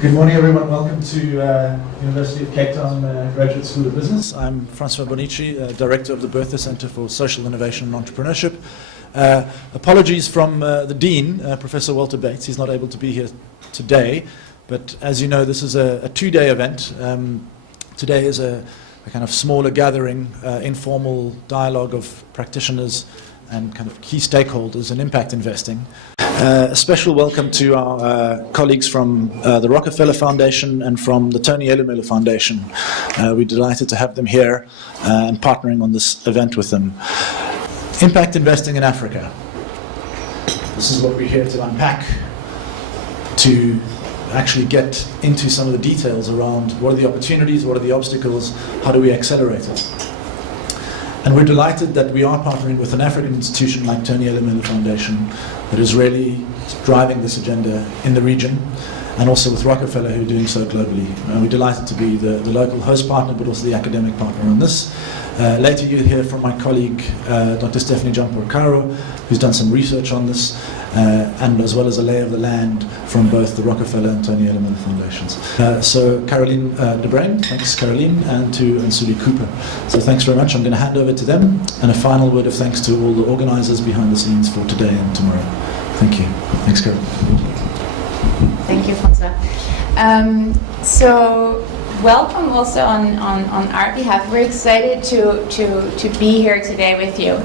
Good morning, everyone. Welcome to University of Cape Town Graduate School of Business. I'm Francois Bonnici, Director of the Bertha Center for Social Innovation and Entrepreneurship. Apologies from the Dean, Professor Walter Bates. He's not able to be here today, but as you know, this is a two-day event. Today is a kind of smaller gathering, informal dialogue of practitioners and kind of key stakeholders in impact investing. A special welcome to our colleagues from the Rockefeller Foundation and from the Tony Elumelu Foundation. We're delighted to have them here and partnering on this event with them. Impact investing in Africa. This is what we're here to unpack, to actually get into some of the details around what are the opportunities, what are the obstacles, how do we accelerate it. And we're delighted that we are partnering with an African institution like Tony Elumelu Foundation that is really driving this agenda in the region, and also with Rockefeller, who are doing so globally. We're delighted to be the local host partner, but also the academic partner on this. Later you'll hear from my colleague, Dr. Stephanie John-Porcaro, who's done some research on this, and as well as a lay of the land from both the Rockefeller and Tony Elumelu Foundations. So Caroline de Bruyn, thanks Caroline, and to Nsuli Cooper. So thanks very much. I'm going to hand over to them, and a final word of thanks to all the organizers behind the scenes for today and tomorrow. Thank you. Thanks, Caroline. Thank you, Francois. So welcome also on our behalf. We're excited to be here today with you.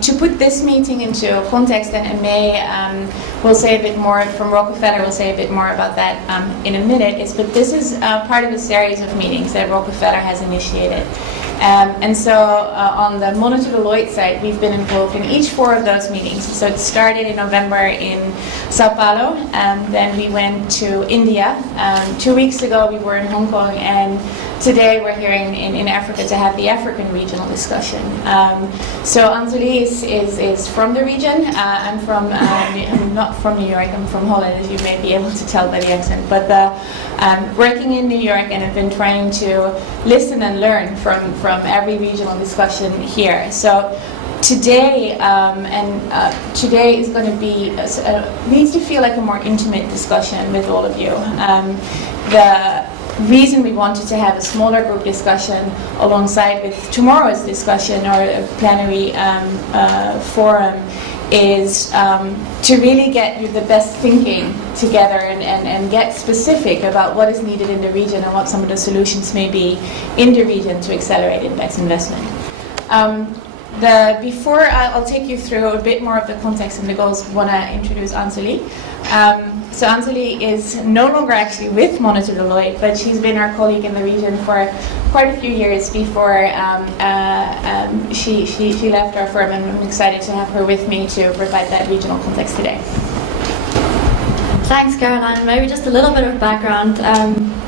To put this meeting into context, and May will say a bit more from Rockefeller, will say a bit more about that in a minute, but this is part of a series of meetings that Rockefeller has initiated. And so on the Monitor Deloitte side, we've been involved in each 4 of those meetings. So it started in November in Sao Paulo, then we went to India. 2 weeks ago we were in Hong Kong, and today we're here in Africa to have the African regional discussion. So Nsuli is from the region. I'm not from New York, I'm from Holland, as you may be able to tell by the accent. But working in New York, and have been trying to listen and learn from every regional discussion here. So today, today is going to be, needs to feel like a more intimate discussion with all of you. The reason we wanted to have a smaller group discussion alongside with tomorrow's discussion or a plenary forum is to really get the best thinking together and get specific about what is needed in the region and what some of the solutions may be in the region to accelerate impact investment. Before I'll take you through a bit more of the context and the goals, I want to introduce Nsuli. So Nsuli is no longer actually with Monitor Deloitte, but she's been our colleague in the region for quite a few years before she left our firm, and I'm excited to have her with me to provide that regional context today. Thanks, Caroline. Maybe just a little bit of background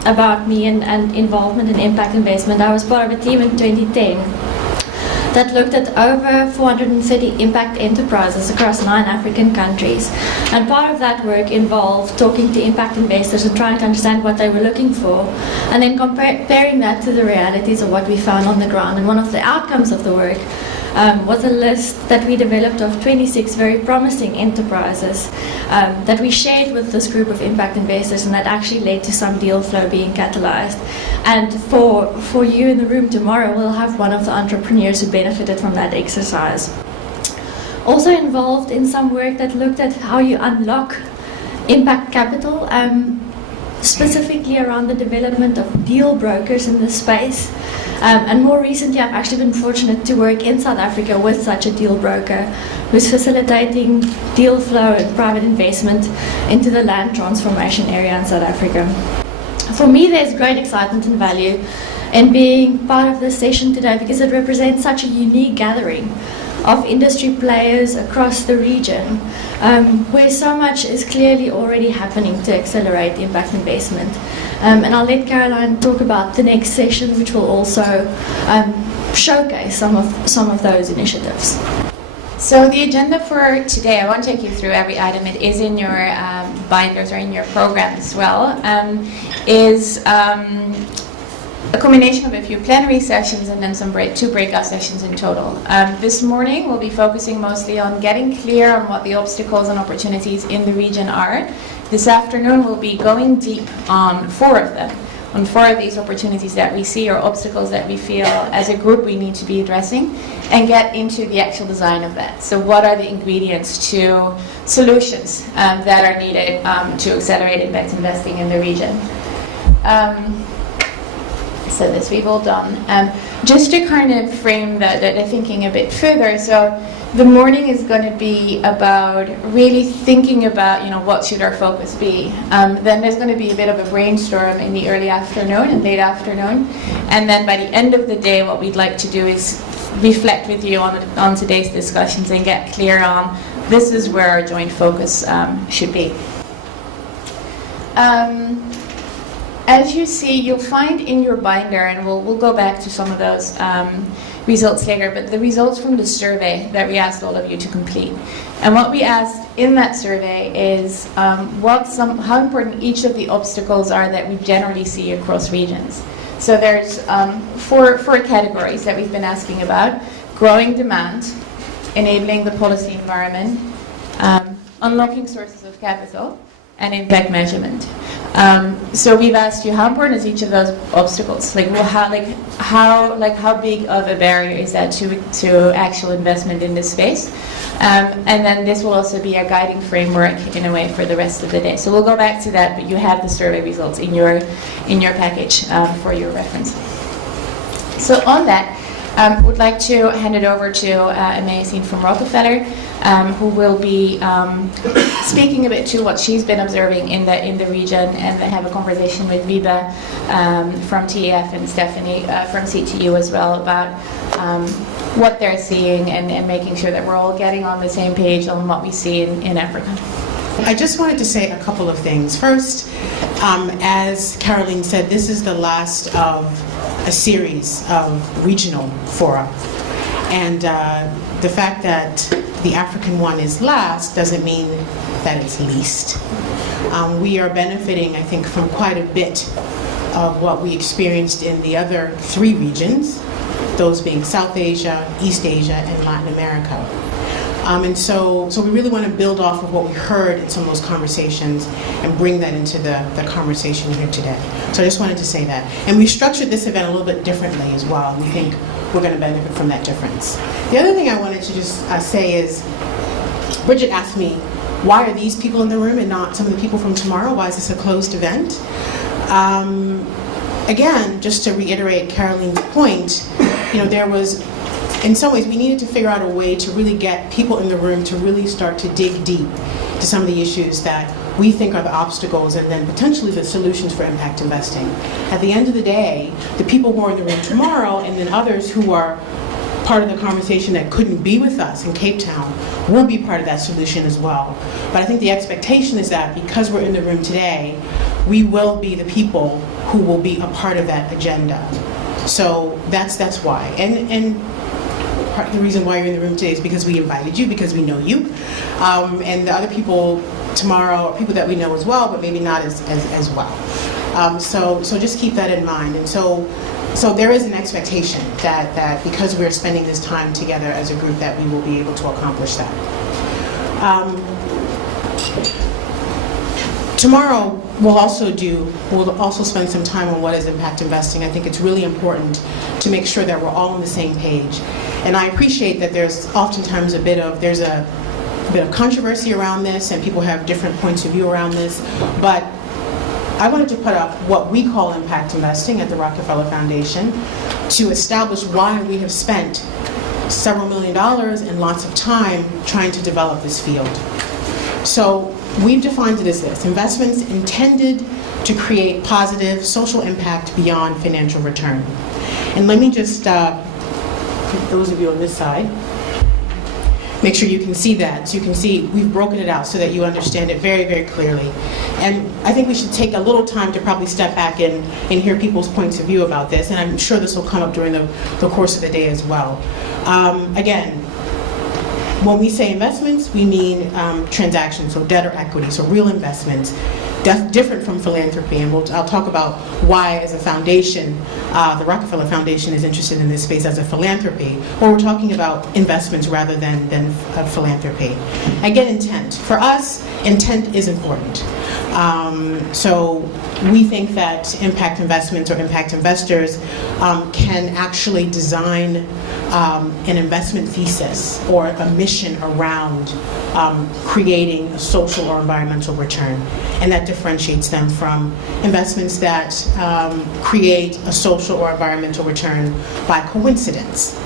about me and involvement in impact investment. I was part of a team in 2010 that looked at over 430 impact enterprises across 9 African countries. And part of that work involved talking to impact investors and trying to understand what they were looking for, and then comparing that to the realities of what we found on the ground. And one of the outcomes of the work was a list that we developed of 26 very promising enterprises that we shared with this group of impact investors, and that actually led to some deal flow being catalyzed. And for you in the room tomorrow, we'll have one of the entrepreneurs who benefited from that exercise. Also involved in some work that looked at how you unlock impact capital, specifically around the development of deal brokers in this space. And more recently, I've actually been fortunate to work in South Africa with such a deal broker who's facilitating deal flow and private investment into the land transformation area in South Africa. For me, there's great excitement and value in being part of this session today, because it represents such a unique gathering of industry players across the region, where so much is clearly already happening to accelerate impact investment. And I'll let Caroline talk about the next session, which will also showcase some of those initiatives. So the agenda for today, I won't take you through every item, it is in your binders or in your program as well, is a combination of a few plenary sessions and then two breakout sessions in total. This morning we'll be focusing mostly on getting clear on what the obstacles and opportunities in the region are, This afternoon we'll be going deep on 4 of them, on 4 of these opportunities that we see or obstacles that we feel as a group we need to be addressing, and get into the actual design of that. So what are the ingredients to solutions that are needed to accelerate impact investing in the region? So this we've all done. Just to kind of frame the thinking a bit further, so the morning is going to be about really thinking about, what should our focus be. Then there's going to be a bit of a brainstorm in the early afternoon and late afternoon. And then by the end of the day, what we'd like to do is reflect with you on today's discussions and get clear on this is where our joint focus should be. As you see, you'll find in your binder, and we'll go back to some of those results later, but the results from the survey that we asked all of you to complete. And what we asked in that survey is how important each of the obstacles are that we generally see across regions. So there's 4 categories that we've been asking about: growing demand, enabling the policy environment, unlocking sources of capital, and impact measurement. So we've asked you, how important is each of those obstacles? How big of a barrier is that to actual investment in this space? And then this will also be a guiding framework in a way for the rest of the day. So we'll go back to that, but you have the survey results in your package for your reference. So on that, would like to hand it over to Amazing from Rockefeller, who will be speaking a bit to what she's been observing in the region, and then have a conversation with Wiebe from TEF and Stephanie from CTU as well about what they're seeing and making sure that we're all getting on the same page on what we see in Africa. I just wanted to say a couple of things. First, as Caroline said, this is the last of a series of regional fora. And the fact that the African one is last doesn't mean that it's least. We are benefiting, I think, from quite a bit of what we experienced in the other 3 regions, those being South Asia, East Asia, and Latin America. And so we really want to build off of what we heard in some of those conversations and bring that into the conversation here today. So I just wanted to say that. And we structured this event a little bit differently as well. We think we're going to benefit from that difference. The other thing I wanted to just say is, Bridget asked me, why are these people in the room and not some of the people from tomorrow? Why is this a closed event? Again, just to reiterate Caroline's point, there was, in some ways, we needed to figure out a way to really get people in the room to really start to dig deep to some of the issues that we think are the obstacles and then potentially the solutions for impact investing. At the end of the day, the people who are in the room tomorrow and then others who are part of the conversation that couldn't be with us in Cape Town will be part of that solution as well. But I think the expectation is that because we're in the room today, we will be the people who will be a part of that agenda. So that's why. And part of the reason why you're in the room today is because we invited you, because we know you. And the other people tomorrow are people that we know as well, but maybe not as well. So just keep that in mind. And so there is an expectation that because we're spending this time together as a group that we will be able to accomplish that. Tomorrow we'll also spend some time on what is impact investing. I think it's really important to make sure that we're all on the same page. And I appreciate that there's oftentimes a bit of controversy around this, and people have different points of view around this. But I wanted to put up what we call impact investing at the Rockefeller Foundation to establish why we have spent several $1 million and lots of time trying to develop this field. So we've defined it as this: investments intended to create positive social impact beyond financial return. And let me just, those of you on this side, make sure you can see that. So you can see we've broken it out so that you understand it very, very clearly. And I think we should take a little time to probably step back and hear people's points of view about this. And I'm sure this will come up during the course of the day as well. Again, when we say investments, we mean transactions, so debt or equity, so real investments, different from philanthropy. And I'll talk about why, as a foundation, the Rockefeller Foundation is interested in this space as a philanthropy, or we're talking about investments rather than philanthropy. Again, intent. For us, intent is important. So we think that impact investments or impact investors can actually design an investment thesis or a mission around creating a social or environmental return. And that differentiates them from investments that create a social or environmental return by coincidence.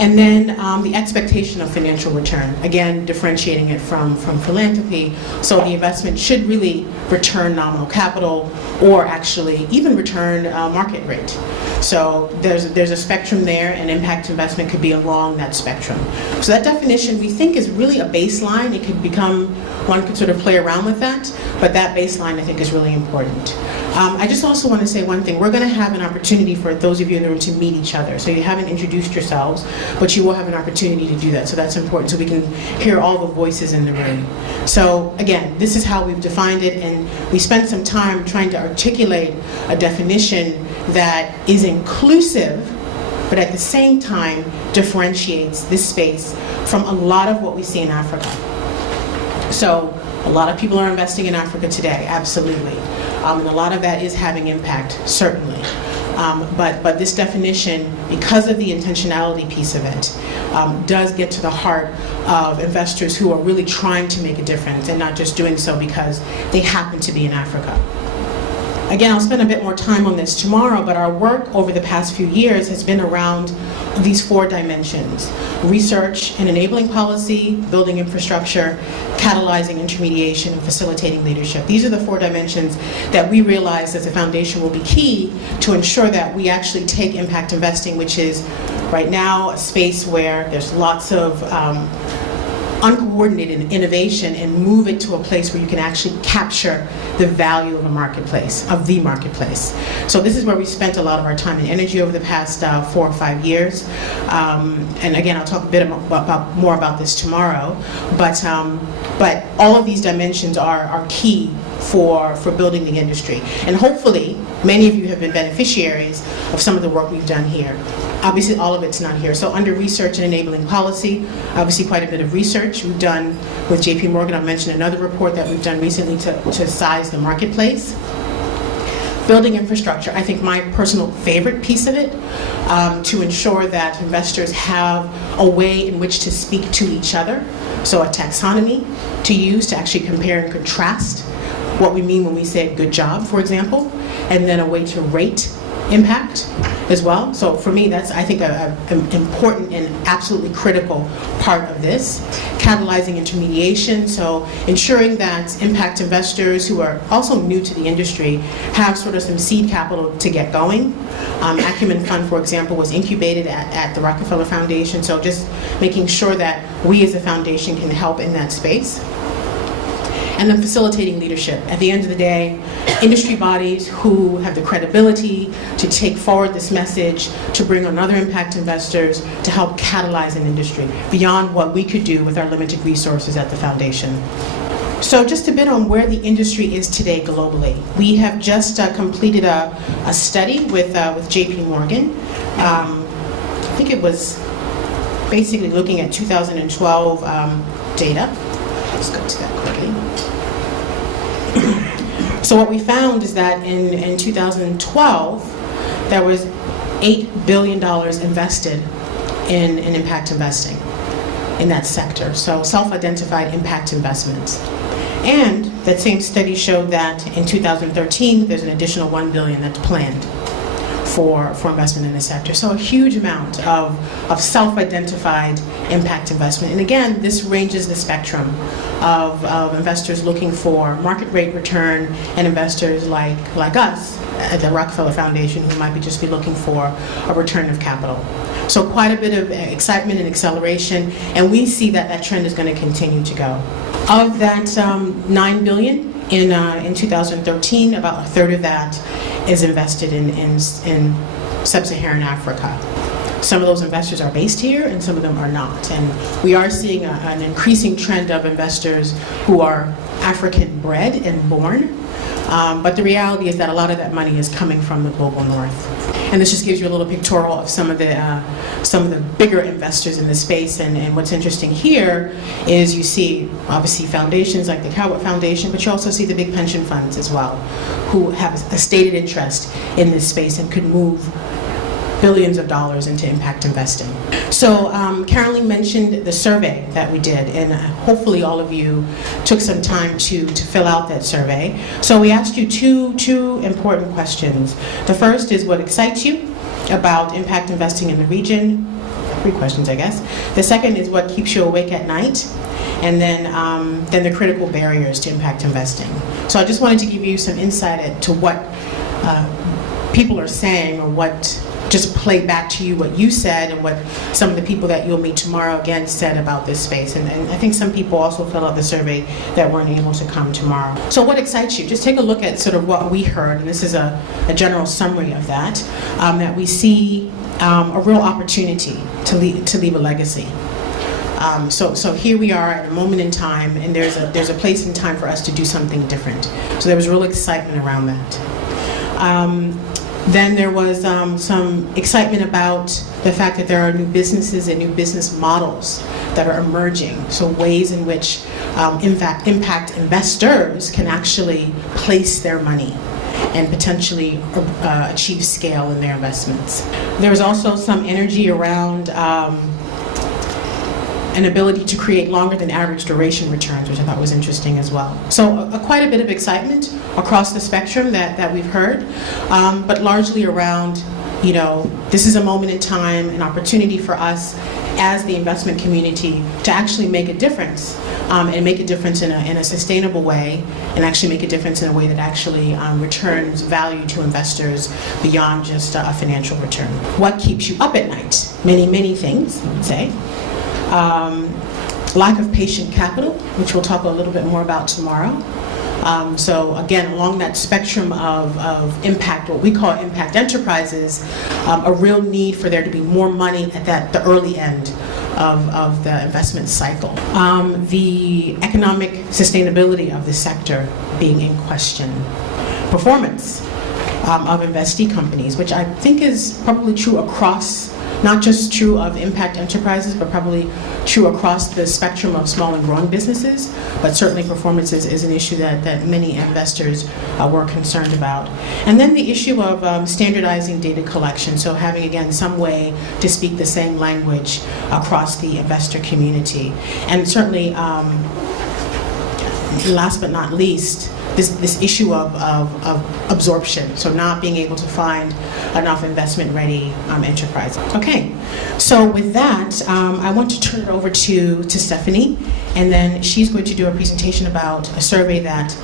And then the expectation of financial return, again, differentiating it from philanthropy. So the investment should really return nominal capital or actually even return market rate. So there's a spectrum there, and impact investment could be along that spectrum. So that definition we think is really a baseline. It could become, one could sort of play around with that, but that baseline I think is really important. I just also want to say one thing. We're going to have an opportunity for those of you in the room to meet each other. So you haven't introduced yourselves, but you will have an opportunity to do that. So that's important, so we can hear all the voices in the room. So again, this is how we've defined it, and we spent some time trying to articulate a definition that is inclusive, but at the same time differentiates this space from a lot of what we see in Africa. So a lot of people are investing in Africa today, absolutely. And a lot of that is having impact, certainly. But this definition, because of the intentionality piece of it, does get to the heart of investors who are really trying to make a difference and not just doing so because they happen to be in Africa. Again, I'll spend a bit more time on this tomorrow, but our work over the past few years has been around these 4 dimensions: research and enabling policy, building infrastructure, catalyzing intermediation, and facilitating leadership. These are the 4 dimensions that we realize as a foundation will be key to ensure that we actually take impact investing, which is right now a space where there's lots of uncoordinated innovation, and move it to a place where you can actually capture the value of a marketplace, of the marketplace. So this is where we spent a lot of our time and energy over the past 4 or 5 years. And again, I'll talk a bit more about this tomorrow. But all of these dimensions are key for building the industry. And hopefully, many of you have been beneficiaries of some of the work we've done here. Obviously, all of it's not here. So under research and enabling policy, obviously quite a bit of research we've done with JP Morgan. I'll mention another report that we've done recently to size the marketplace. Building infrastructure, I think my personal favorite piece of it, to ensure that investors have a way in which to speak to each other. So a taxonomy to use to actually compare and contrast what we mean when we say good job, for example, and then a way to rate impact as well. So for me, that's, I think, an important and absolutely critical part of this. Catalyzing intermediation, so ensuring that impact investors who are also new to the industry have sort of some seed capital to get going. Acumen Fund, for example, was incubated at the Rockefeller Foundation, so just making sure that we as a foundation can help in that space. And then facilitating leadership. At the end of the day, industry bodies who have the credibility to take forward this message, to bring on other impact investors, to help catalyze an industry beyond what we could do with our limited resources at the foundation. So just a bit on where the industry is today globally. We have just completed a study with JP Morgan. I think it was basically looking at 2012 data. Let's go to that quickly. So what we found is that in 2012, there was $8 billion invested in impact investing in that sector. So self-identified impact investments. And that same study showed that in 2013, there's an additional $1 billion that's planned for investment in this sector. So a huge amount of self-identified impact investment. And again, this ranges the spectrum of investors looking for market rate return and investors like us at the Rockefeller Foundation who might just be looking for a return of capital. So quite a bit of excitement and acceleration, and we see that that trend is going to continue to go. Of that $9 billion in 2013, about a third of that is invested in sub-Saharan Africa. Some of those investors are based here and some of them are not. And we are seeing an increasing trend of investors who are African bred and born. But the reality is that a lot of that money is coming from the global north. And this just gives you a little pictorial of some of the bigger investors in the space. And what's interesting here is you see, obviously, foundations like the Cowart Foundation, but you also see the big pension funds as well, who have a stated interest in this space and could move billions of dollars into impact investing. So Caroline mentioned the survey that we did, and hopefully all of you took some time to fill out that survey. So we asked you two important questions. The first is what excites you about impact investing in the region. 3 questions, I guess. The second is what keeps you awake at night, and then the critical barriers to impact investing. So I just wanted to give you some insight into what people are saying, or what just play back to you what you said and what some of the people that you'll meet tomorrow again said about this space. And I think some people also filled out the survey that weren't able to come tomorrow. So what excites you? Just take a look at sort of what we heard, and this is a general summary of that we see a real opportunity to leave a legacy. So here we are at a moment in time, and there's a place and time for us to do something different. So there was real excitement around that. Then there was some excitement about the fact that there are new businesses and new business models that are emerging. So ways in which impact investors can actually place their money and potentially achieve scale in their investments. There was also some energy around an ability to create longer than average duration returns, which I thought was interesting as well. So quite a bit of excitement across the spectrum that we've heard, but largely around, this is a moment in time, an opportunity for us as the investment community to actually make a difference, and make a difference in a sustainable way, and actually make a difference in a way that actually returns value to investors beyond just a financial return. What keeps you up at night? Many things, I would say. Lack of patient capital, which we'll talk a little bit more about tomorrow. So again, along that spectrum of impact, what we call impact enterprises, a real need for there to be more money at the early end of the investment cycle. The economic sustainability of the sector being in question. Performance of investee companies, which I think is probably true across, not just true of impact enterprises, but probably true across the spectrum of small and growing businesses. But certainly performance is an issue that many investors were concerned about. And then the issue of standardizing data collection, so having, again, some way to speak the same language across the investor community. And certainly, last but not least, this issue of absorption, so not being able to find enough investment-ready enterprises. Okay, so with that, I want to turn it over to Stephanie, and then she's going to do a presentation about a survey that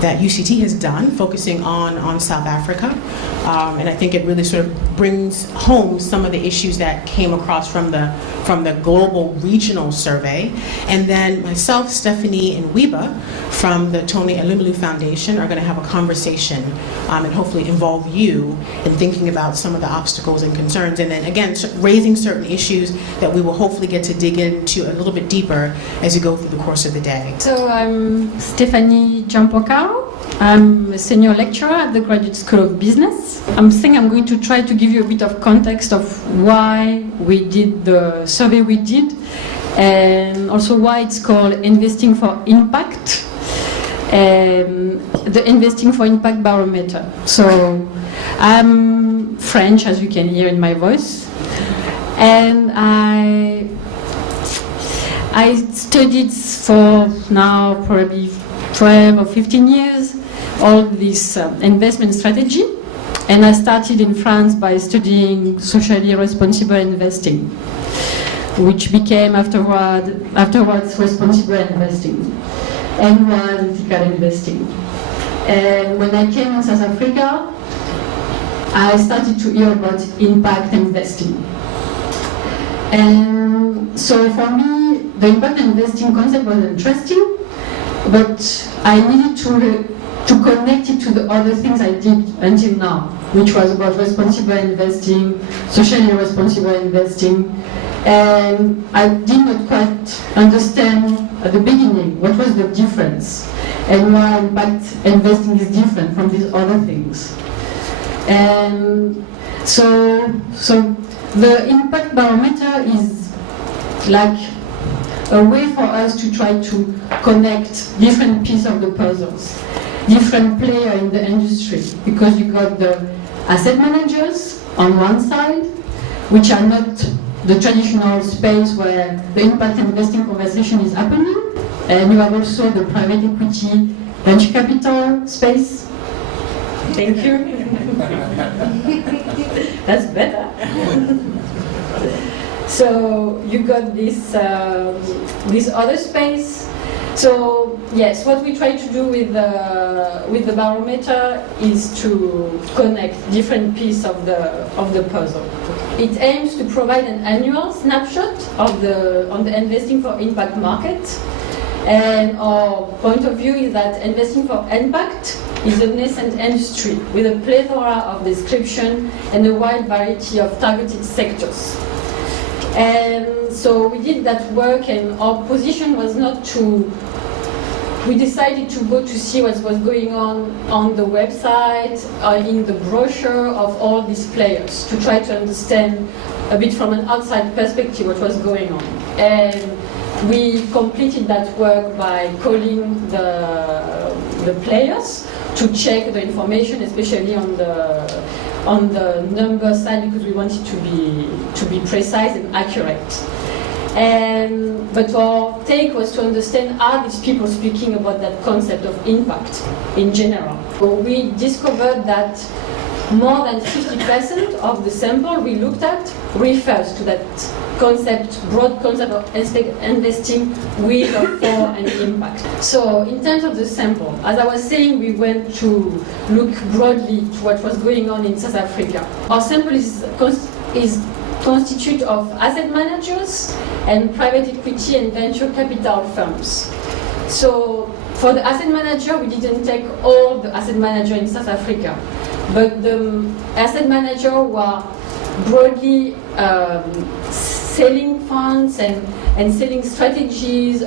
UCT has done, focusing on South Africa, and I think it really sort of brings home some of the issues that came across from the global regional survey. And then myself, Stephanie, and Wieba from the Tony Elumelu Foundation are going to have a conversation and hopefully involve you in thinking about some of the obstacles and concerns, and then again raising certain issues that we will hopefully get to dig into a little bit deeper as we go through the course of the day. So I'm Stephanie Giampocaro. I'm a senior lecturer at the Graduate School of Business. I'm going to try to give you a bit of context of why we did the survey we did, and also why it's called Investing for Impact, the Investing for Impact Barometer. So I'm French, as you can hear in my voice, and I studied for now probably 12 or 15 years all this investment strategy, and I started in France by studying socially responsible investing, which became afterwards responsible investing and was ethical investing. And when I came in South Africa, I started to hear about impact investing. And so for me, the impact investing concept was interesting, but I needed to connect it to the other things I did until now, which was about responsible investing, socially responsible investing, and I did not quite understand at the beginning what was the difference and why impact investing is different from these other things. And So the impact barometer is like a way for us to try to connect different pieces of the puzzles, different players in the industry, because you got the asset managers on one side, which are not the traditional space where the impact investing conversation is happening, and you have also the private equity venture capital space. Thank you. That's better. So you got this other space. So yes, what we try to do with the barometer is to connect different pieces of the puzzle. It aims to provide an annual snapshot on the investing for impact market. And our point of view is that investing for impact is a nascent industry with a plethora of description and a wide variety of targeted sectors. And so we did that work, and our position was not to... We decided to go to see what was going on the website, in the brochure of all these players, to try to understand a bit from an outside perspective what was going on. And we completed that work by calling the players to check the information, especially on the number side, because we wanted to be precise and accurate. But our take was to understand, are these people speaking about that concept of impact in general? So we discovered that more than 50% of the sample we looked at refers to that broad concept of investing with or for an impact. So in terms of the sample, as I was saying, we went to look broadly to what was going on in South Africa. Our sample is constituted of asset managers and private equity and venture capital firms. So for the asset manager, we didn't take all the asset managers in South Africa, but the asset managers were broadly selling funds and selling strategies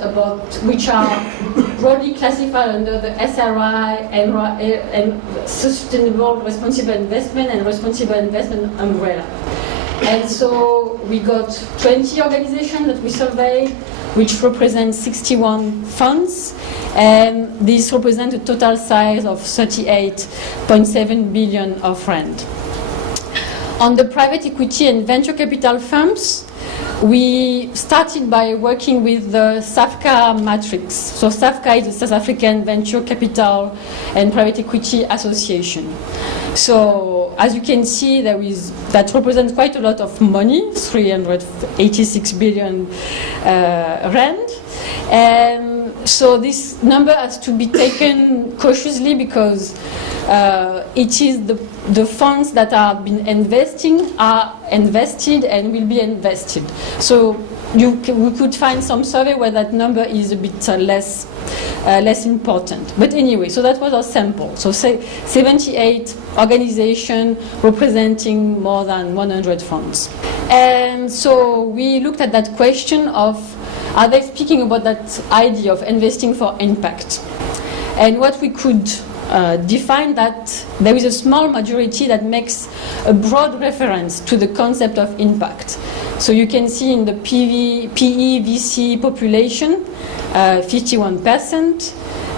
which are broadly classified under the SRI and Sustainable Responsible Investment and Responsible Investment umbrella. And so we got 20 organizations that we surveyed, which represent 61 funds, and this represents a total size of 38.7 billion of rand. On the private equity and venture capital firms, we started by working with the SAFCA matrix. So SAFCA is the South African Venture Capital and Private Equity Association. So as you can see, that represents quite a lot of money, 386 billion rand. And so this number has to be taken cautiously because it is the funds that have been investing are invested and will be invested. So we could find some survey where that number is a bit less important. But anyway, so that was our sample. So 78 organizations representing more than 100 funds. And so we looked at that question of, are they speaking about that idea of investing for impact? And what we could define that there is a small majority that makes a broad reference to the concept of impact. So you can see in the PE VC population, 51%,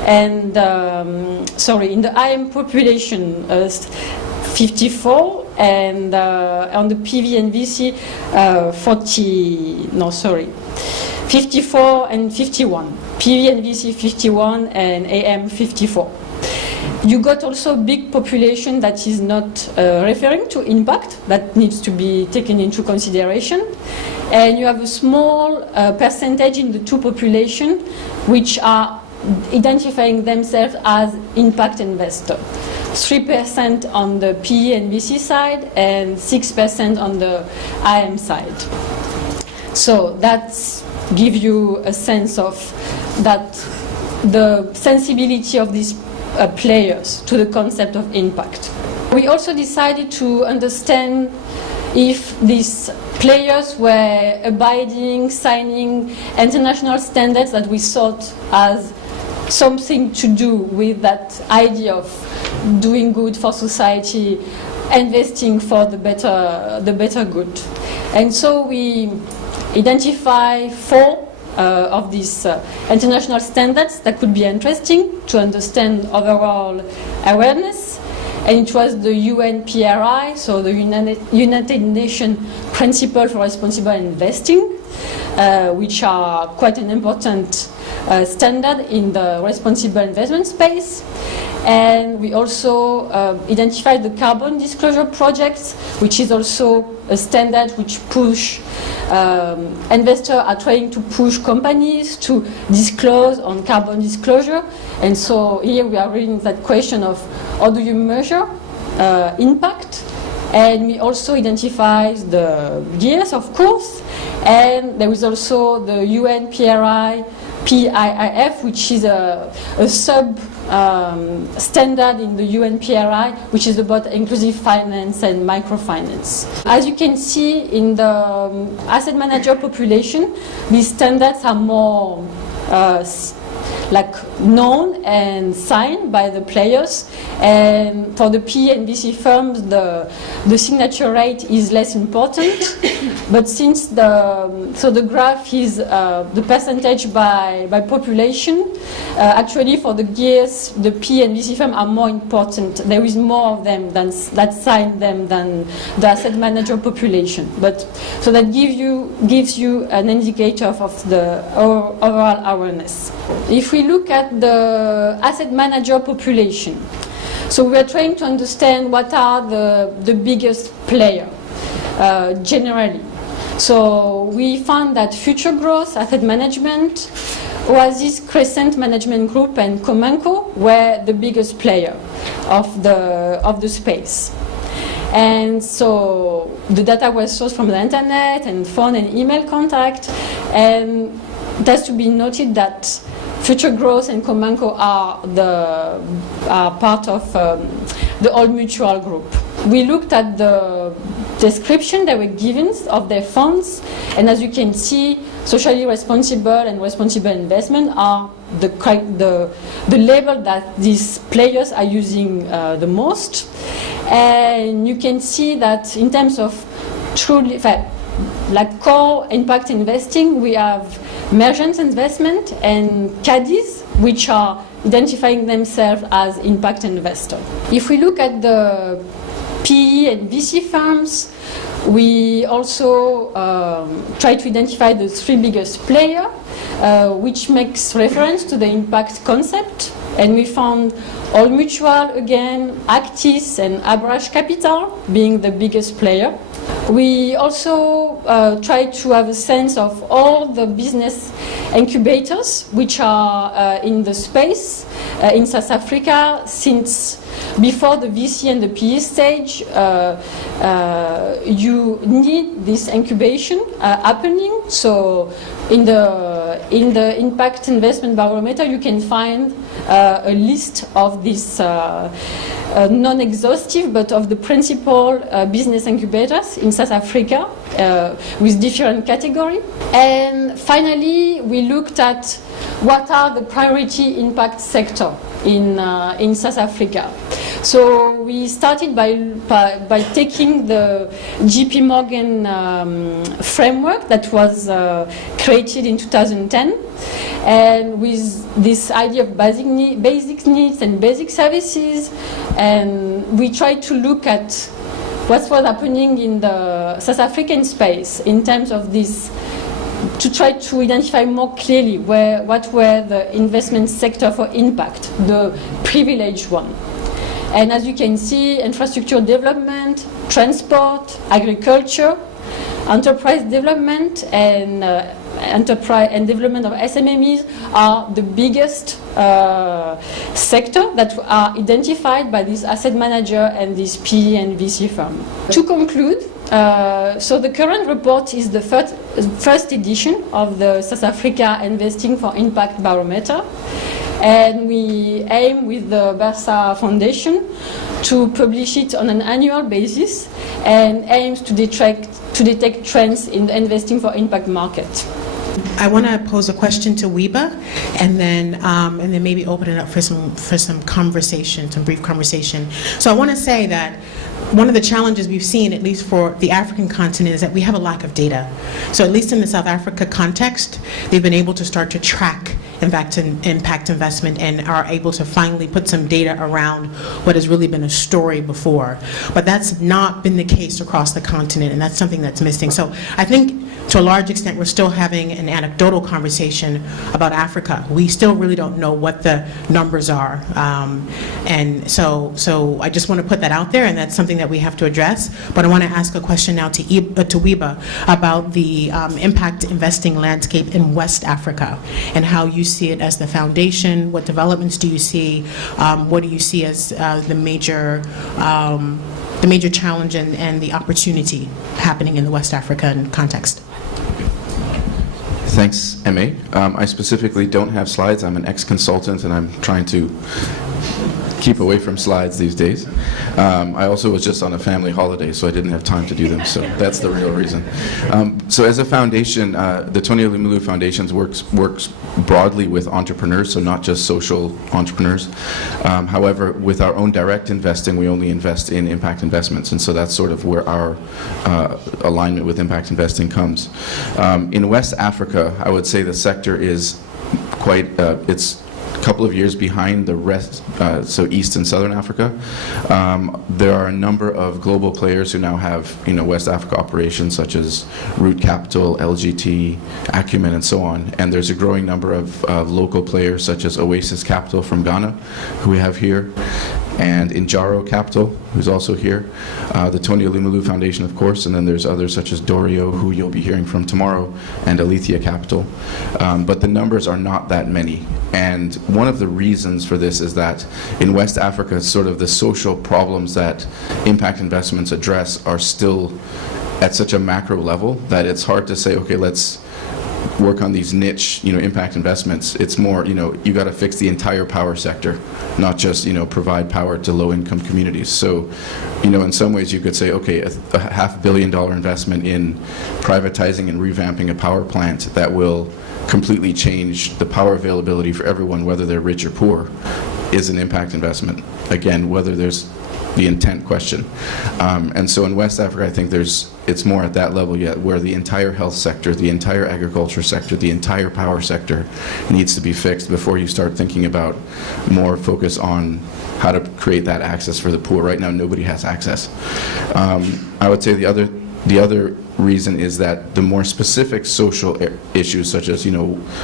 and in the IM population, 54, and on the PV and VC, 54 and 51. PV and VC 51 and AM 54. You got also a big population that is not referring to impact, that needs to be taken into consideration. And you have a small percentage in the two populations which are identifying themselves as impact investor. 3% on the PE and VC side and 6% on the IM side. So that gives you a sense of that the sensibility of these players to the concept of impact. We also decided to understand if these players were abiding, signing international standards that we thought as something to do with that idea of doing good for society investing for the better good. And so we identify 4 of these international standards that could be interesting to understand overall awareness. And it was the UN PRI, so the United Nations Principle for Responsible Investing, which are quite an important standard in the responsible investment space. And we also identified the carbon disclosure projects, which is also a standard which investors are trying to push companies to disclose on carbon disclosure. And so here we are reading that question of how do you measure impact? And we also identify the gears, of course, and there is also the UN PIIF, which is a sub standard in the UN PRI, which is about inclusive finance and microfinance. As you can see in the asset manager population, these standards are more known and signed by the players, and for the PE and VC firms the signature rate is less important. But since the graph is the percentage by population, actually for the gears, the PE and VC firms are more important. There is more of them that sign them than the asset manager population. But so that gives you an indicator of the overall awareness. If we look at the asset manager population, so we are trying to understand what are the biggest players generally. So we found that Future Growth, Asset Management, Oasis, Crescent Management Group, and Comanco were the biggest player of the space. And so the data was sourced from the internet and phone and email contact, and it has to be noted that Future Growth and Comanco are part of the Old Mutual Group. We looked at the description they were given of their funds, and as you can see, socially responsible and responsible investment are the label that these players are using the most. And you can see that in terms of truly, like core impact investing, we have merchant investment and caddies, which are identifying themselves as impact investor. If we look at the PE and VC firms, we also try to identify the 3 biggest players, which makes reference to the impact concept. And we found Old Mutual again, Actis and Abrash Capital being the biggest player. We also try to have a sense of all the business incubators which are in the space in South Africa. Since before the VC and the PE stage, you need this incubation happening. So in the impact investment barometer, you can find a list of this non-exhaustive, but of the principal business incubators in South Africa with different categories. And finally, we looked at what are the priority impact sector in South Africa. So we started by taking the JP Morgan framework that was created in 2010, and with this idea of basic needs and basic services, and we tried to look at what was happening in the South African space in terms of this, to try to identify more clearly what were the investment sector for impact, the privileged one. And as you can see, infrastructure development, transport, agriculture, enterprise development, and enterprise and development of SMEs are the biggest sector that are identified by this asset manager and this PE and VC firm. To conclude, so the current report is the first edition of the South Africa Investing for Impact Barometer. And we aim with the Bertha Foundation to publish it on an annual basis and aims to detect trends in the investing for impact market. I want to pose a question to Wieba, and then maybe open it up for some conversation, some brief conversation. So I want to say that one of the challenges we've seen, at least for the African continent, is that we have a lack of data. So at least in the South Africa context, they've been able to start to track impact investment and are able to finally put some data around what has really been a story before. But that's not been the case across the continent, and that's something that's missing. So I think to a large extent, we're still having an anecdotal conversation about Africa. We still really don't know what the numbers are. And so I just want to put that out there, and that's something that we have to address. But I want to ask a question now to Wiba about the impact investing landscape in West Africa and how you see it as the foundation. What developments do you see? What do you see as the major challenge and the opportunity happening in the West African context? Thanks, MA. I specifically don't have slides. I'm an ex-consultant, and I'm trying to keep away from slides these days. I also was just on a family holiday, so I didn't have time to do them, so that's the real reason. So as a foundation, the Tony Elumelu Foundation works broadly with entrepreneurs, so not just social entrepreneurs. However, with our own direct investing, we only invest in impact investments, and so that's sort of where our alignment with impact investing comes. In West Africa, I would say the sector is quite, it's a couple of years behind the rest, so East and Southern Africa. There are a number of global players who now have, West Africa operations such as Root Capital, LGT, Acumen, and so on. And there's a growing number of local players such as Oasis Capital from Ghana, who we have here, and Injaro Capital, who's also here, the Tony Elumelu Foundation, of course, and then there's others such as Dorio, who you'll be hearing from tomorrow, and Alethea Capital. But the numbers are not that many. And one of the reasons for this is that in West Africa, sort of the social problems that impact investments address are still at such a macro level that it's hard to say, okay, let's work on these niche, impact investments. It's more, you got to fix the entire power sector, not just, provide power to low-income communities. So, in some ways you could say, okay, a $500 million investment in privatizing and revamping a power plant that will completely change the power availability for everyone, whether they're rich or poor, is an impact investment. Again, whether there's the intent question. And so in West Africa, I think it's more at that level yet, where the entire health sector, the entire agriculture sector, the entire power sector needs to be fixed before you start thinking about more focus on how to create that access for the poor. Right now, nobody has access. I would say the other reason is that the more specific social issues, such as,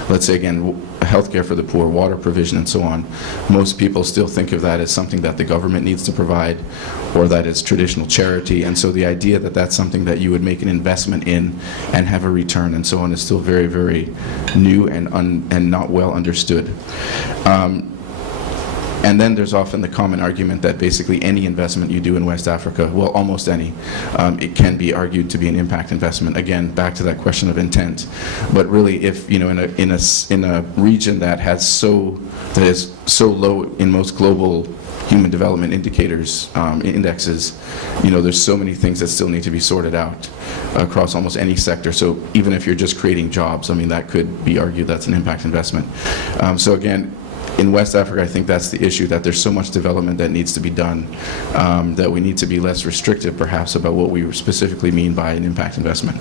let's say again, healthcare for the poor, water provision, and so on, most people still think of that as something that the government needs to provide, or that it's traditional charity. And so the idea that that's something that you would make an investment in and have a return and so on is still very, very new and not well understood. And then there's often the common argument that basically any investment you do in West Africa, well, almost any, it can be argued to be an impact investment. Again, back to that question of intent. But really, if in a region that is so low in most global human development indicators, indexes, there's so many things that still need to be sorted out across almost any sector. So even if you're just creating jobs, that could be argued that's an impact investment. So again, in West Africa, I think that's the issue, that there's so much development that needs to be done, that we need to be less restrictive, perhaps, about what we specifically mean by an impact investment.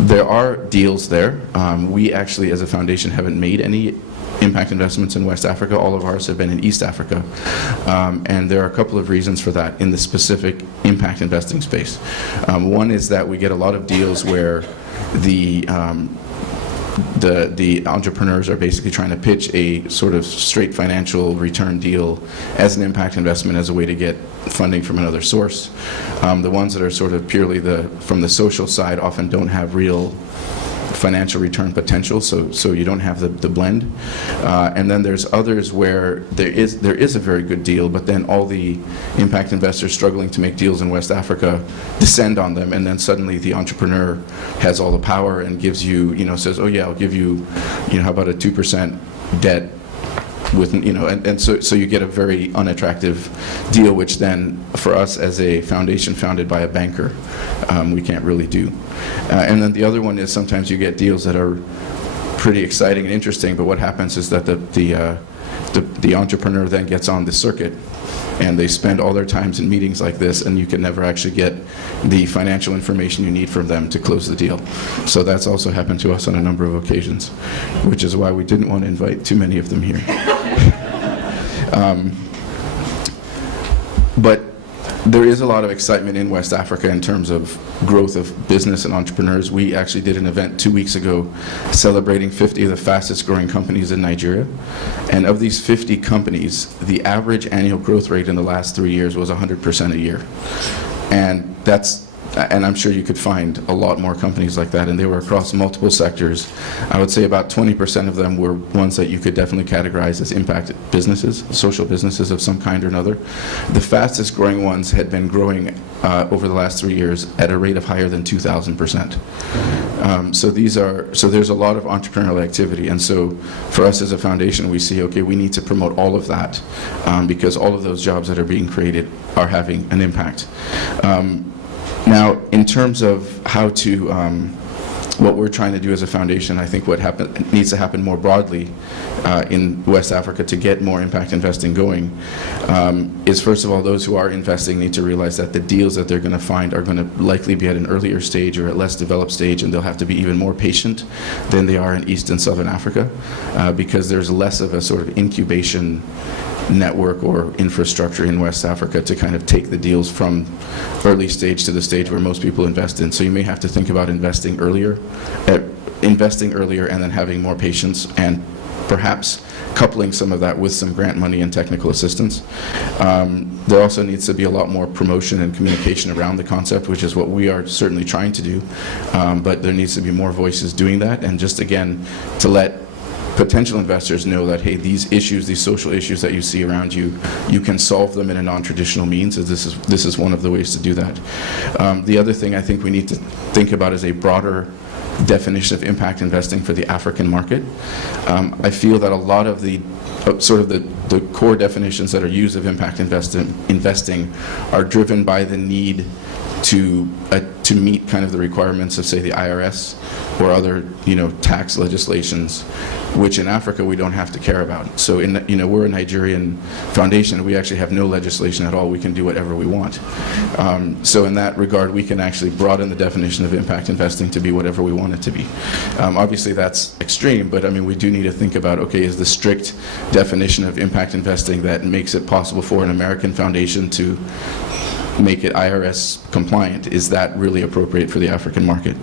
There are deals there. We actually, as a foundation, haven't made any impact investments in West Africa. All of ours have been in East Africa. And there are a couple of reasons for that in the specific impact investing space. One is that we get a lot of deals where the entrepreneurs are basically trying to pitch a sort of straight financial return deal as an impact investment, as a way to get funding from another source. The ones that are sort of purely from the social side often don't have real financial return potential, so you don't have the blend. And then there's others where there is a very good deal, but then all the impact investors struggling to make deals in West Africa descend on them, and then suddenly the entrepreneur has all the power and gives you, says, oh yeah, I'll give you, how about a 2% debt with, and so you get a very unattractive deal, which then for us as a foundation founded by a banker, we can't really do. And then the other one is sometimes you get deals that are pretty exciting and interesting, but what happens is that the the entrepreneur then gets on the circuit, and they spend all their times in meetings like this, and you can never actually get the financial information you need from them to close the deal. So that's also happened to us on a number of occasions, which is why we didn't want to invite too many of them here. But there is a lot of excitement in West Africa in terms of growth of business and entrepreneurs. We actually did an event 2 weeks ago celebrating 50 of the fastest growing companies in Nigeria. And of these 50 companies, the average annual growth rate in the last 3 years was 100% a year. And I'm sure you could find a lot more companies like that, and they were across multiple sectors. I would say about 20% of them were ones that you could definitely categorize as impact businesses, social businesses of some kind or another. The fastest growing ones had been growing over the last 3 years at a rate of higher than 2,000%. So there's a lot of entrepreneurial activity, and so for us as a foundation, we see, okay, we need to promote all of that because all of those jobs that are being created are having an impact. Now, in terms of how to, what we're trying to do as a foundation, I think what needs to happen more broadly in West Africa to get more impact investing going is, first of all, those who are investing need to realize that the deals that they're going to find are going to likely be at an earlier stage or a less developed stage, and they'll have to be even more patient than they are in East and Southern Africa because there's less of a sort of incubation network or infrastructure in West Africa to kind of take the deals from early stage to the stage where most people invest in. So you may have to think about investing earlier and then having more patience and perhaps coupling some of that with some grant money and technical assistance. There also needs to be a lot more promotion and communication around the concept, which is what we are certainly trying to do, but there needs to be more voices doing that, and just again to let potential investors know that, hey, these issues, these social issues that you see around you, you can solve them in a non-traditional means. This is one of the ways to do that. The other thing I think we need to think about is a broader definition of impact investing for the African market. I feel that a lot of the the core definitions that are used of impact investing are driven by the need to meet kind of the requirements of, say, the IRS or other, tax legislations, which in Africa we don't have to care about. So we're a Nigerian foundation. We actually have no legislation at all. We can do whatever we want. So in that regard, we can actually broaden the definition of impact investing to be whatever we want it to be. Obviously, that's extreme, but we do need to think about, okay, is the strict definition of impact investing that makes it possible for an American foundation to make it IRS compliant, is that really appropriate for the African market?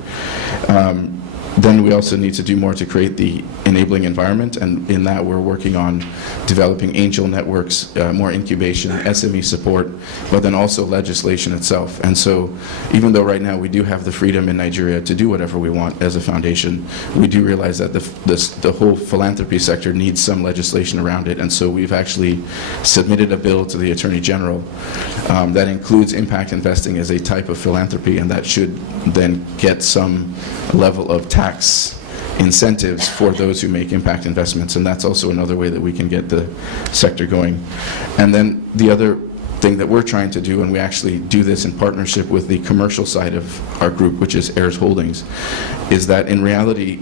Then we also need to do more to create the enabling environment, and in that we're working on developing angel networks, more incubation, SME support, but then also legislation itself. And so even though right now we do have the freedom in Nigeria to do whatever we want as a foundation, we do realize that the whole philanthropy sector needs some legislation around it, and so we've actually submitted a bill to the Attorney General that includes impact investing as a type of philanthropy, and that should then get some level of tax incentives for those who make impact investments, and that's also another way that we can get the sector going. And then the other thing that we're trying to do, and we actually do this in partnership with the commercial side of our group, which is Heirs Holdings, is that in reality,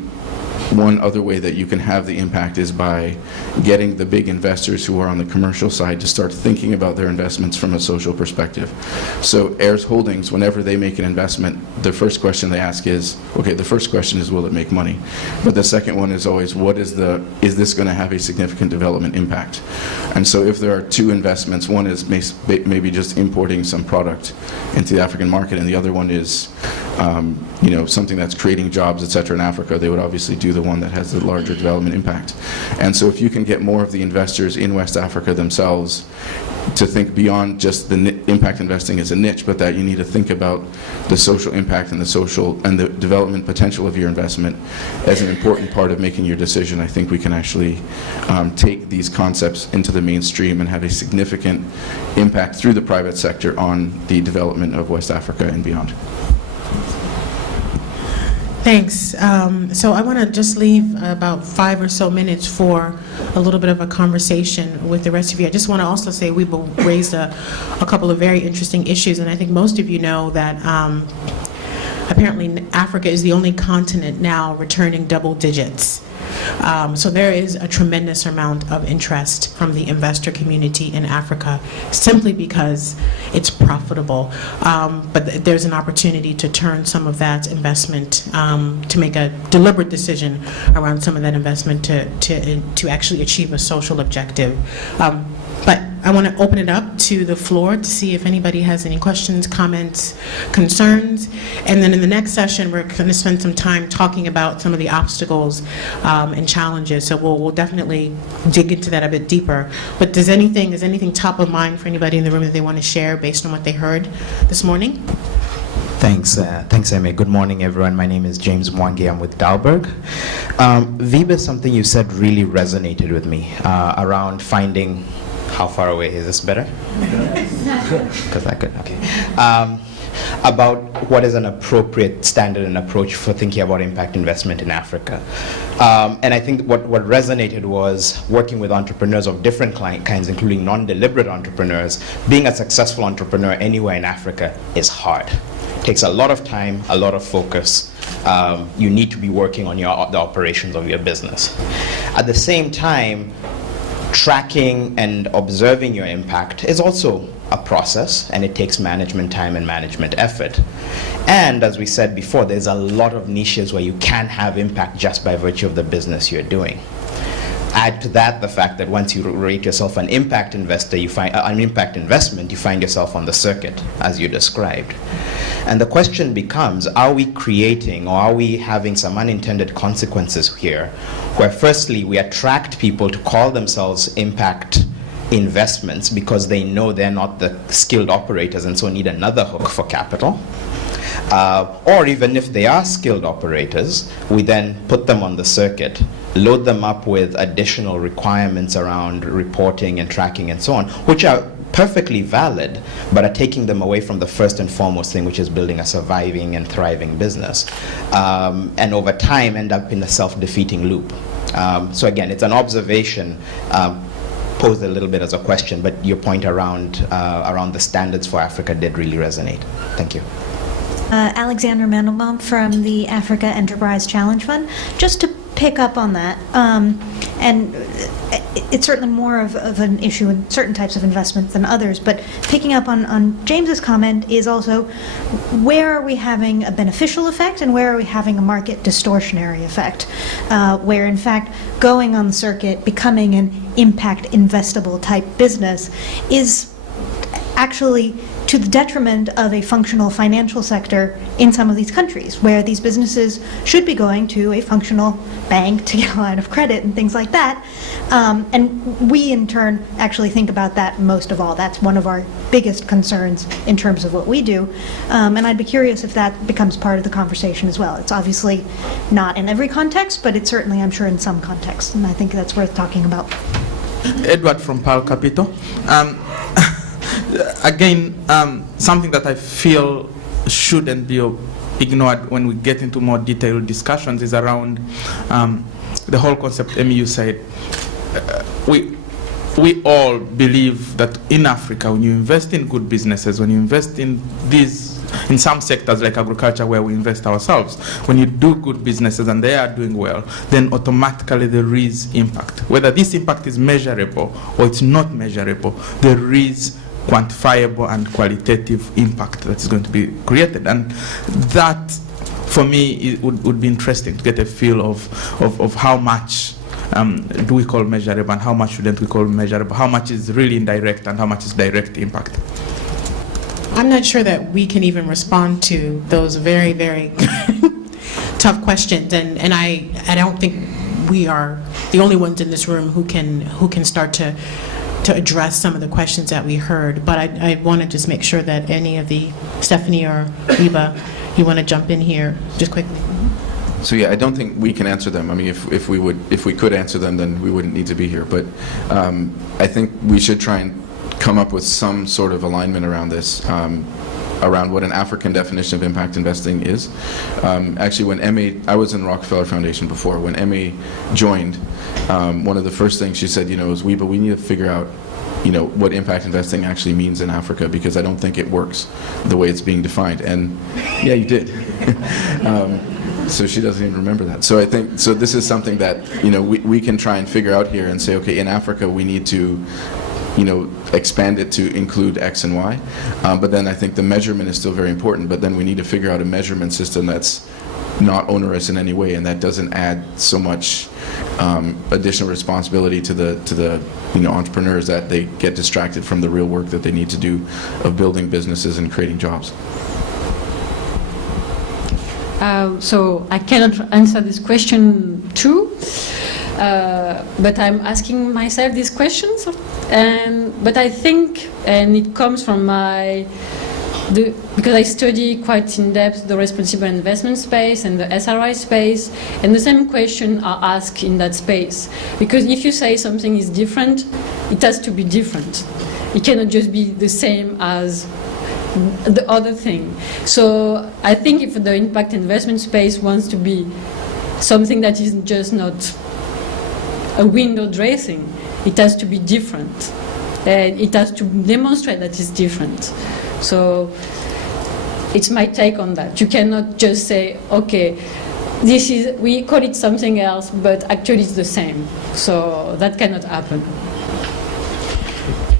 one other way that you can have the impact is by getting the big investors who are on the commercial side to start thinking about their investments from a social perspective. So Heirs Holdings, whenever they make an investment, the first question they ask is, okay, the first question is, will it make money? But the second one is always, is this going to have a significant development impact? And so if there are two investments, one is maybe just importing some product into the African market, and the other one is something that's creating jobs, etc. in Africa, they would obviously do the one that has the larger development impact. And so if you can get more of the investors in West Africa themselves to think beyond just the impact investing as a niche, but that you need to think about the social impact and the development potential of your investment as an important part of making your decision, I think we can actually take these concepts into the mainstream and have a significant impact through the private sector on the development of West Africa and beyond. Thanks. So I want to just leave about 5 or so minutes for a little bit of a conversation with the rest of you. I just want to also say we've raised a couple of very interesting issues, and I think most of you know that apparently Africa is the only continent now returning double digits. So there is a tremendous amount of interest from the investor community in Africa simply because it's profitable. But there's an opportunity to turn some of that investment, to make a deliberate decision around some of that investment to actually achieve a social objective. But I want to open it up to the floor to see if anybody has any questions, comments, concerns. And then in the next session, we're going to spend some time talking about some of the obstacles and challenges. So we'll definitely dig into that a bit deeper. But is anything top of mind for anybody in the room that they want to share based on what they heard this morning? Thanks, Emma. Good morning, everyone. My name is James Mwangi. I'm with Dalberg. Viva, something you said really resonated with me around finding. How far away is this better? Because I could. Okay. About what is an appropriate standard and approach for thinking about impact investment in Africa. And I think what resonated was working with entrepreneurs of different kinds, including non-deliberate entrepreneurs. Being a successful entrepreneur anywhere in Africa is hard. It takes a lot of time, a lot of focus. You need to be working on the operations of your business. At the same time, tracking and observing your impact is also a process, and it takes management time and management effort. And as we said before, there's a lot of niches where you can have impact just by virtue of the business you're doing. Add to that the fact that once you rate yourself an impact investor, you find an impact investment, you find yourself on the circuit, as you described. And the question becomes, are we creating or are we having some unintended consequences here, where firstly we attract people to call themselves impact investments because they know they're not the skilled operators and so need another hook for capital? Or even if they are skilled operators, we then put them on the circuit, load them up with additional requirements around reporting and tracking and so on, which are perfectly valid, but are taking them away from the first and foremost thing, which is building a surviving and thriving business. And over time end up in a self-defeating loop. So again, it's an observation posed a little bit as a question, but your point around the standards for Africa did really resonate. Thank you. Alexandra Mandelbaum from the Africa Enterprise Challenge Fund. Just to pick up on that, and it's certainly more of an issue in certain types of investments than others, but picking up on James's comment is also, where are we having a beneficial effect and where are we having a market distortionary effect, where in fact going on the circuit, becoming an impact investable type business is actually to the detriment of a functional financial sector in some of these countries, where these businesses should be going to a functional bank to get a line of credit and things like that. And we, in turn, actually think about that most of all. That's one of our biggest concerns in terms of what we do. And I'd be curious if that becomes part of the conversation as well. It's obviously not in every context, but it's certainly, I'm sure, in some contexts. And I think that's worth talking about. Edward from PARL Capital. Again, something that I feel shouldn't be ignored when we get into more detailed discussions is around the whole concept. Emu said, we all believe that in Africa, when you invest in good businesses, when you invest in some sectors like agriculture where we invest ourselves, when you do good businesses and they are doing well, then automatically there is impact. Whether this impact is measurable or it's not measurable, there is quantifiable and qualitative impact that is going to be created. And that, for me, it would be interesting to get a feel of how much do we call measurable and how much shouldn't we call measurable, how much is really indirect and how much is direct impact. I'm not sure that we can even respond to those very, very tough questions, and I don't think we are the only ones in this room who can start to address some of the questions that we heard. But I want to just make sure that any of the, Stephanie or Eva, you want to jump in here just quickly. So yeah, I don't think we can answer them. I mean, if we could answer them, then we wouldn't need to be here. But I think we should try and come up with some sort of alignment around this, around what an African definition of impact investing is. Actually, when I was in Rockefeller Foundation before. When Emma joined, one of the first things she said, is we need to figure out what impact investing actually means in Africa, because I don't think it works the way it's being defined. And yeah, you did. So she doesn't even remember that. So I think, so this is something that, we can try and figure out here and say, okay, in Africa we need to, expand it to include X and Y. But then I think the measurement is still very important, but then we need to figure out a measurement system that's not onerous in any way, and that doesn't add so much additional responsibility to the entrepreneurs that they get distracted from the real work that they need to do of building businesses and creating jobs. So I cannot answer this question too, but I'm asking myself these questions, but I think, and it comes from because I study quite in depth the responsible investment space and the SRI space, and the same questions are asked in that space. Because if you say something is different, it has to be different. It cannot just be the same as the other thing. So I think if the impact investment space wants to be something that is just not a window dressing, it has to be different. And it has to demonstrate that it's different. So it's my take on that. You cannot just say, okay, we call it something else, but actually it's the same. So that cannot happen.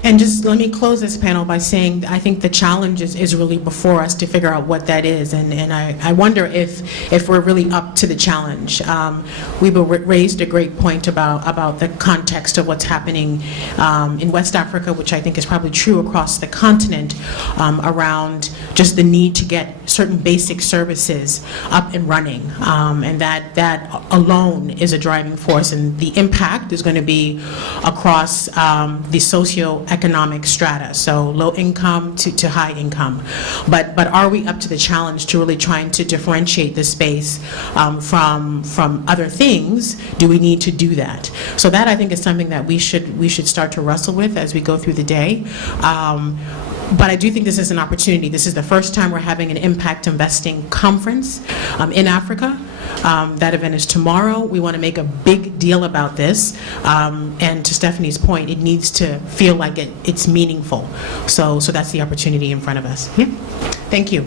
And just let me close this panel by saying I think the challenge is really before us to figure out what that is, and I wonder if we're really up to the challenge. Wiebe raised a great point about the context of what's happening in West Africa, which I think is probably true across the continent, around just the need to get certain basic services up and running, and that alone is a driving force, and the impact is going to be across the socio-economic strata, so low income to high income. But are we up to the challenge to really trying to differentiate the space from other things? Do we need to do that? So that, I think, is something that we should start to wrestle with as we go through the day. But I do think this is an opportunity. This is the first time we're having an impact investing conference in Africa. That event is tomorrow. We want to make a big deal about this. And to Stephanie's point, it needs to feel like it's meaningful. So that's the opportunity in front of us. Yeah. Thank you.